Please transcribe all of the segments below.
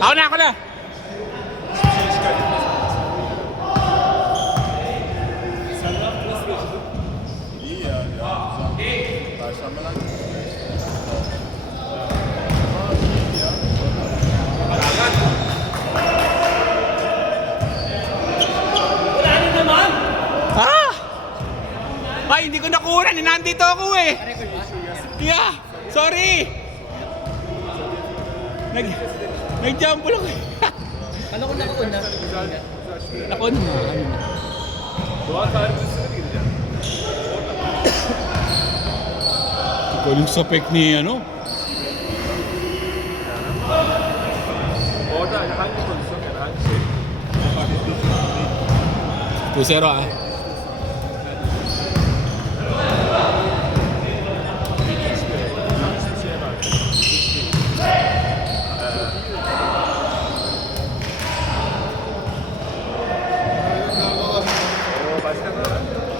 Ako na. İyi ya. Güzel. Perşembe lan. Ay, hindi ko nakuha. Nandito ako eh. Yeah, sorry. Nag-jump lang eh. Ano kung nakuuna? Nakuha na. Doğa tarihçesine mi gideceğim? Ikaw yung sapek ni ano? Orada hangi pozisyon yani hangi şey? 2-0 ah.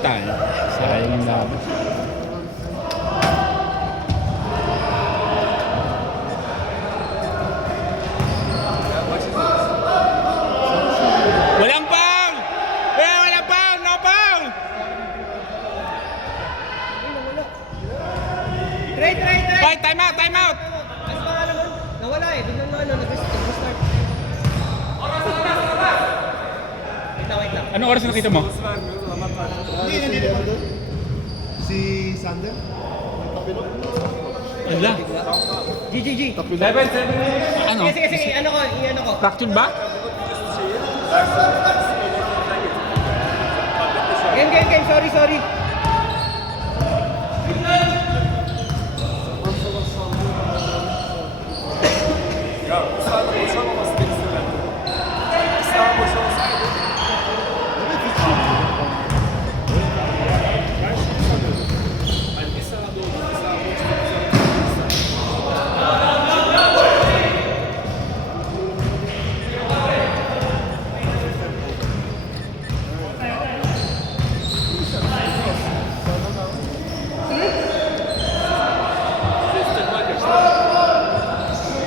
Tayo. Sayang yung laban. Walang foul! Walang foul! No foul! Try! Ay, time out! Mas baka naman, nawala eh. Biglang nag-restart. Wait lang. Anong oras nakita mo? Hindi, nandito pa doon. Si Sander? Ala. GGG. Ano? Sige, ano ko. Fracture ba? Game, sorry. Ya bu sahada boşalmaması da istenen. Bir saha boşalsaydı. Evet hiç şey yok. Ben şey sanıyorum. Hani bir saha doldu, bir saha boş,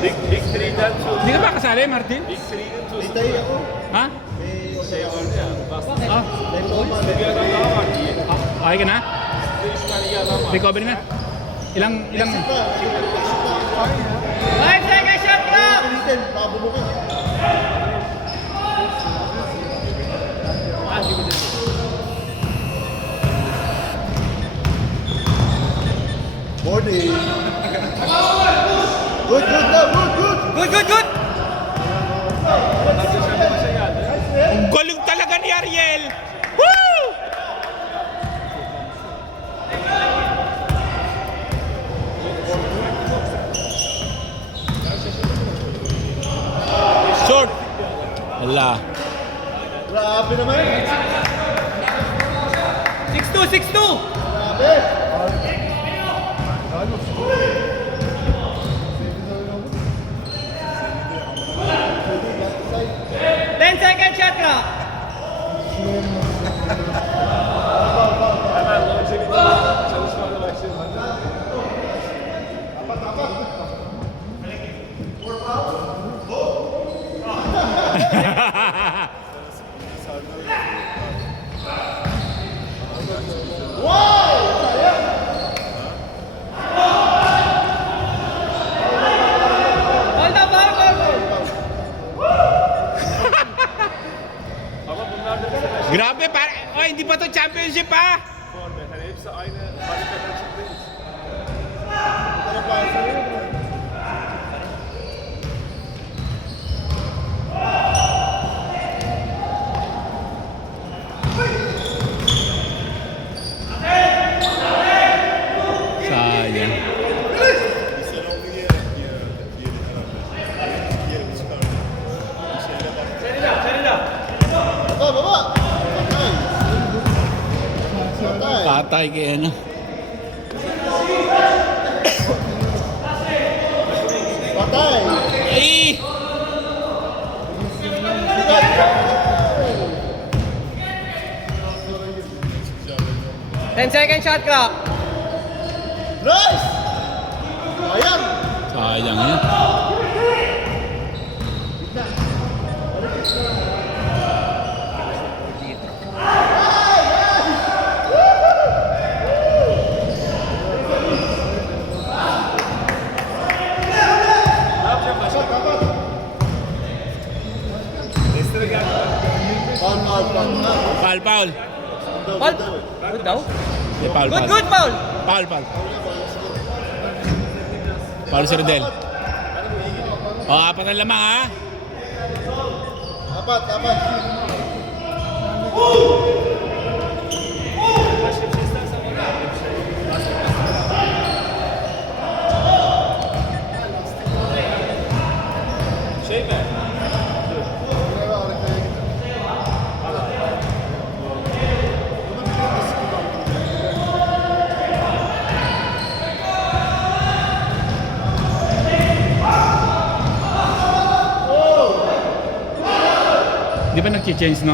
Big 3'den Hindi ka ba kasali, Martin? Big 3'nin tuzlu. Tayo ako. Ha? Şey vardı ya. Bastı. Ah, Bir adam daha vardı iyi. okay ka na? Bizde 3 tane iyi adam var. Recovery na? Ilang? 5 seconds shot clock! Ulitin, nakabumukan. Body. Good. Good! Ang galing talaga ni Ariel! Woo! Short! Ala. Grabe naman. 6-2! Grabe. 10 seconds shot clock! Hemen longevity çalışmalarına başlayalım. Hold up, Ama bunlar da mesela Grabe, oh, hindi pa to championship ha? form. Hani hepsi aynı harikadan çıktığı için. Sayang. Baba. Patay kay ano. Patay. Ay! 10 second shot clock! Nice. Sayang. Sayang yan. Ne yapacağım başka? Destere geldi. Foul. Foul, foul. Paul. Good daw? Hindi, foul, Good, foul. good, Paul. Foul, foul. Foul si Rodel. O, apat na lamang ha. Apat. Şey mi? Di ba nag-change, no?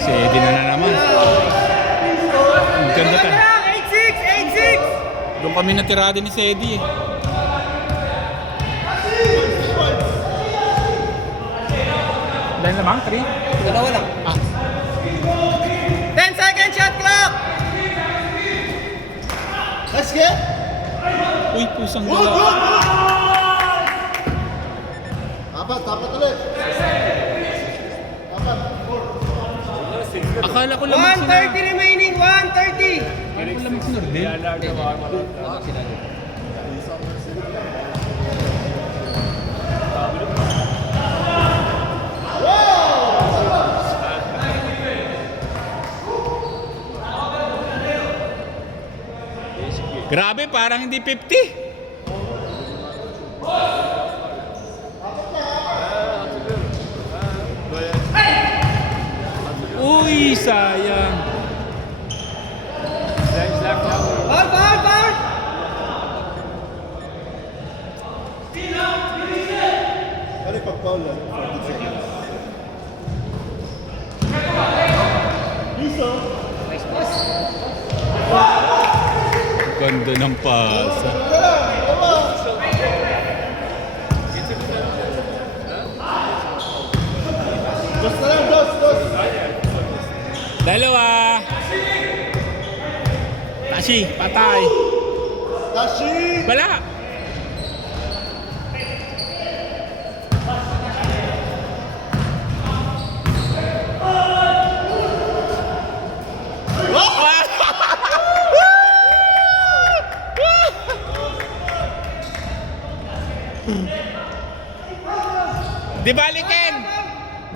Si Eddie na naman. Ang ganda ka. 8-6! Doon kami natira din ni si Eddie eh. Dahil lamang, 3? Dalawa lang. Ah, 10 seconds shot clock! Let's get. uy, pusang dala. Apat ulit. Apat. Akala ko lamang 130 remaining, 130! Akala ko lamang si Nordel. Yerlerde var mı? Grabe, parang hindi 50. Uy, sayang. Foul! Ano yung pag-foul yan? 40 seconds. Piso. Nice pass. Ganda ng pasa. Dos na lang, dos. Dalawa. Tashi, patay. Tashi. Bala. Di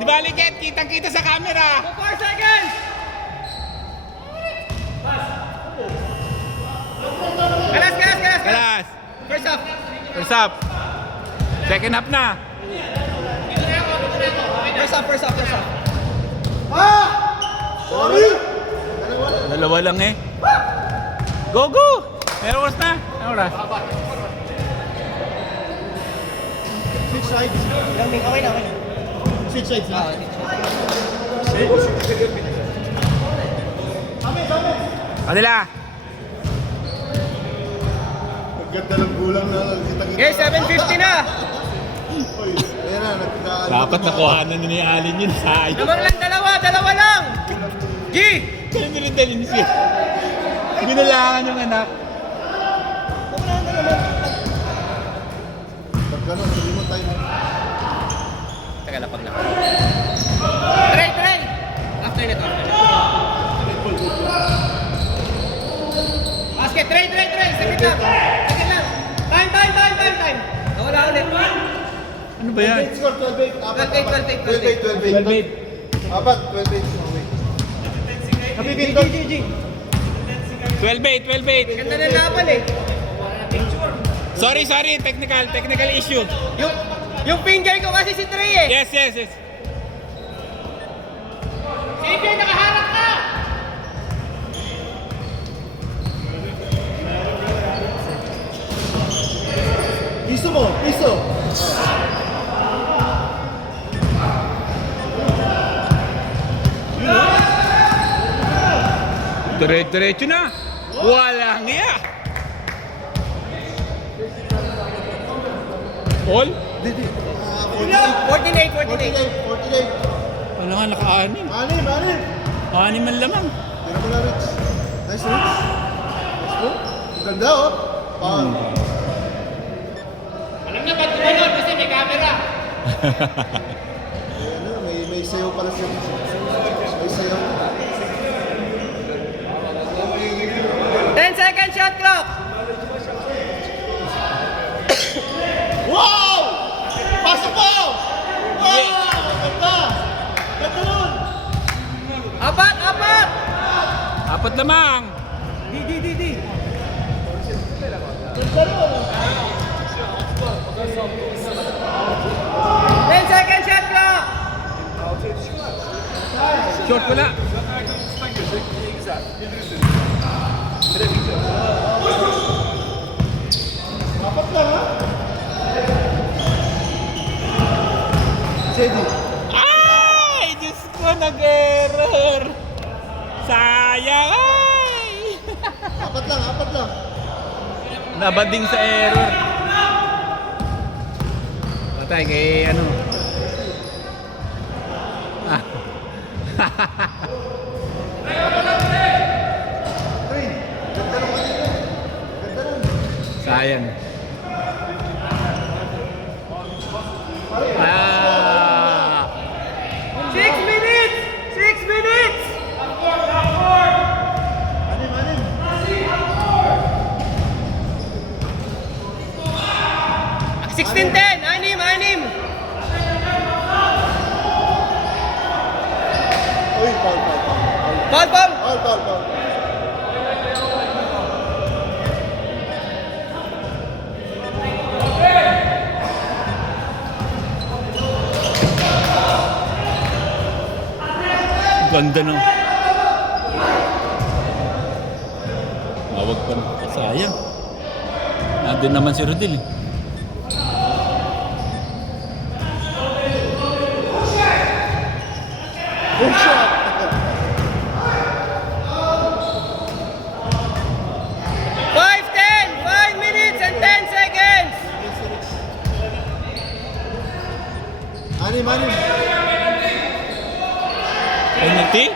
balikin, kitang-kita sa camera. 4 seconds! Galas! Kalas. First up! First up. Second up na. First up! Sorry. Dalawa lang eh. Go! May oras na. May oras. Switch sides. Okay na. Switch sides na. Kanila. Ang ganda ng gulang na kita-kita. Okay, 7:50 na! Uy, ayan na, nagkakaano. Dapat nakuhanan ni Alin yun. Sayang. Lamang lang dalawa lang! G! Kaya niridalin siya. Binalangan yung anak. Pag gano'n, sabi mo tayo. Teka, lapag na. Try! After net. Basket, try! Second lang! Time! Nawala ulit. Ano ba yan? 12-8 score, 12-8. Apat. 12-8. 12-8. Apat, 12-8. Napipinto. G. 12-8. Ganda na laban eh. Sorry. Technical issue. Yung finger ko kasi si Trey eh. Yes. Sige, nakaharap ka! Piso mo, piso. Ah! Diretso na. Walang iya. All? Didi. 48, 48. Wala nga, naka-anim. Anim. Anim ang lamang. Tira mo na, Rich. Nice, Rich. Let's go. Ang ganda, oh. Foul. Alam na ba't tumalon kasi may camera. Ano, may sayaw pala siya. May sayaw. 10 seconds shot clock. Wow! Pasok ko! Wow! Ganda! Ganda nun! Apat. Apat lamang. Di. Ganda nun! 10 seconds shot clock. Short wala. Apat lang, ha? Sedi. Ay! Diyos ko, nag-error. Sayang, ay! Apat lang. Nabading sa error. Patay kay ano. Ah. Sayang. Ah. 6 minutes. 6 minutes. Anim. 16-10. Anim. Uy, foul. Foul. Foul. Ganda no. Mawag pa na. Sayang. Nandun naman si Rodil eh. Good shot! 5 minutes and 10 seconds. Anim. Penalty?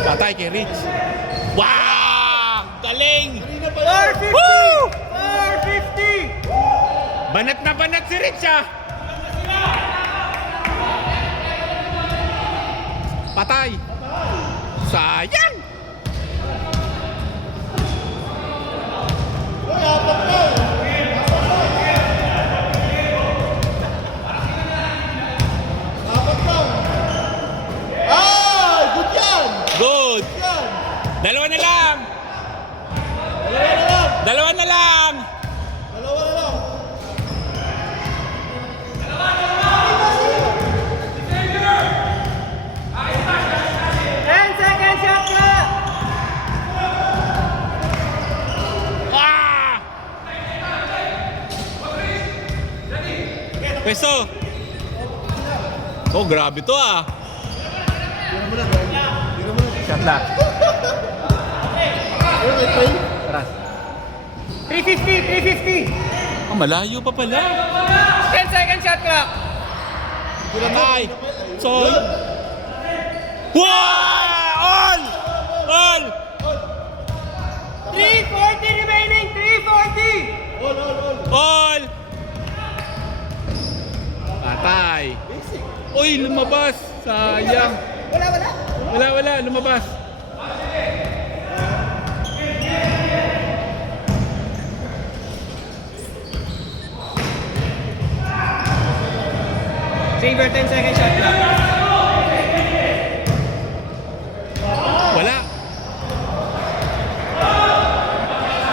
Patay kay Rich. Wow! Galing! 450. Woo! 450. Banat na banat si Rich ah! Patay! Sayang! Uy, apat lang! Apat lang! Ay! Good yan! Good! Yan! Dalawa na lang! Dalawa na lang! 10 seconds shot clock. Ah! Peso! Oh, grabe to ah! Shot lock. Uy, may tray. Tara. 350. Oh, malayo pa pala. 10 seconds shot clock. Patay! Soy! Wow! All! 340 remaining. 340. All! Patay! Uy, lumabas! Sayang! Wala, lumabas! Saber 10 seconds shot clock. Wala!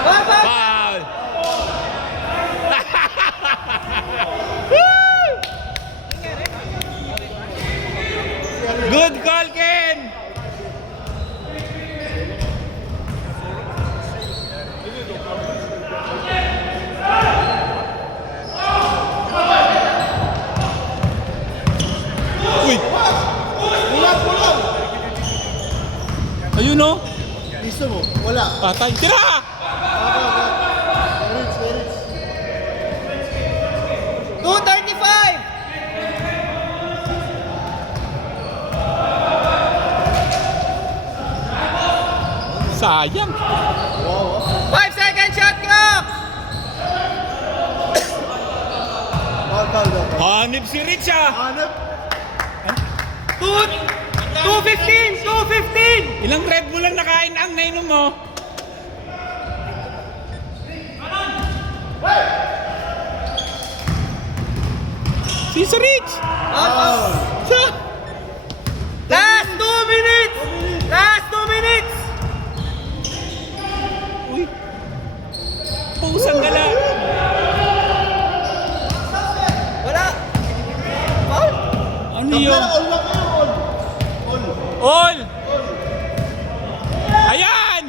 Foul. Foul! Good call, Ken! Uy! Patay. Tira! Reach, reach. 2:35. Sayang. 5-second shot clock. Foul. Hanip si Rich ah. Hanap. 2:15. 2:15. Ilang Red Bull ang nakain ang nainom mo? Si Sir Rich! Foul. Last 2 minutes. Last 2 minutes. Uy! Pusang gala! Wala. Foul. Ano yun? All lang kayo, all. All! Ayan!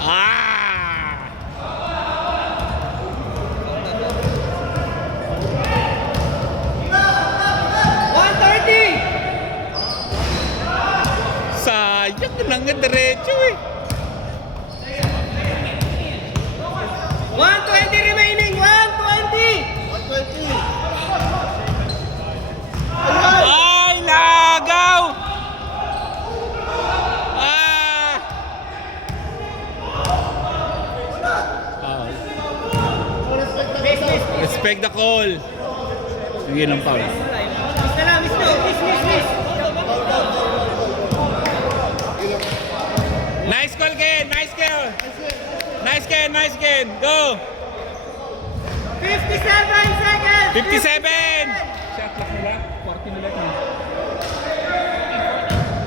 Ah! 1:30. Sayang lang nga diretso eh. 1:20 remaining. 1:20. 120. Ay, nagaw! Ah! Ah, respect the call. Sige ng foul. Miss na lang. Miss na. Miss. Nice call, Ken! Nice call! Nice Ken! Go! 57 seconds. 57! Shot clock nila. 40 nila.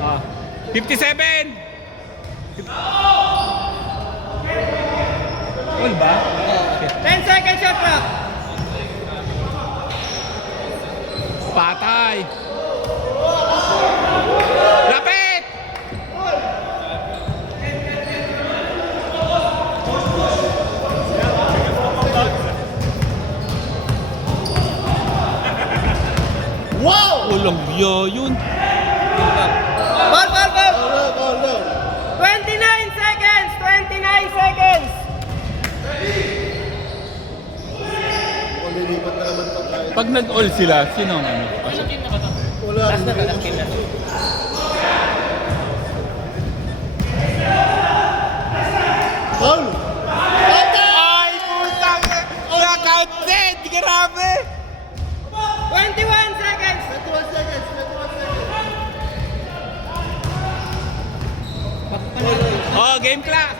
Ah. 57! All ba? 10 seconds shot clock. Patay! Lapit! Wow! Walang biya yun. Ball. Foul. 29 seconds. 29 seconds. Mukhang lilipat na naman ito tayo. Pag nag-all sila, sino ang ano? Wala. Foul! Ay, putang! Naka-counted! Grabe! 21 seconds. 21 seconds. Oh, game clock!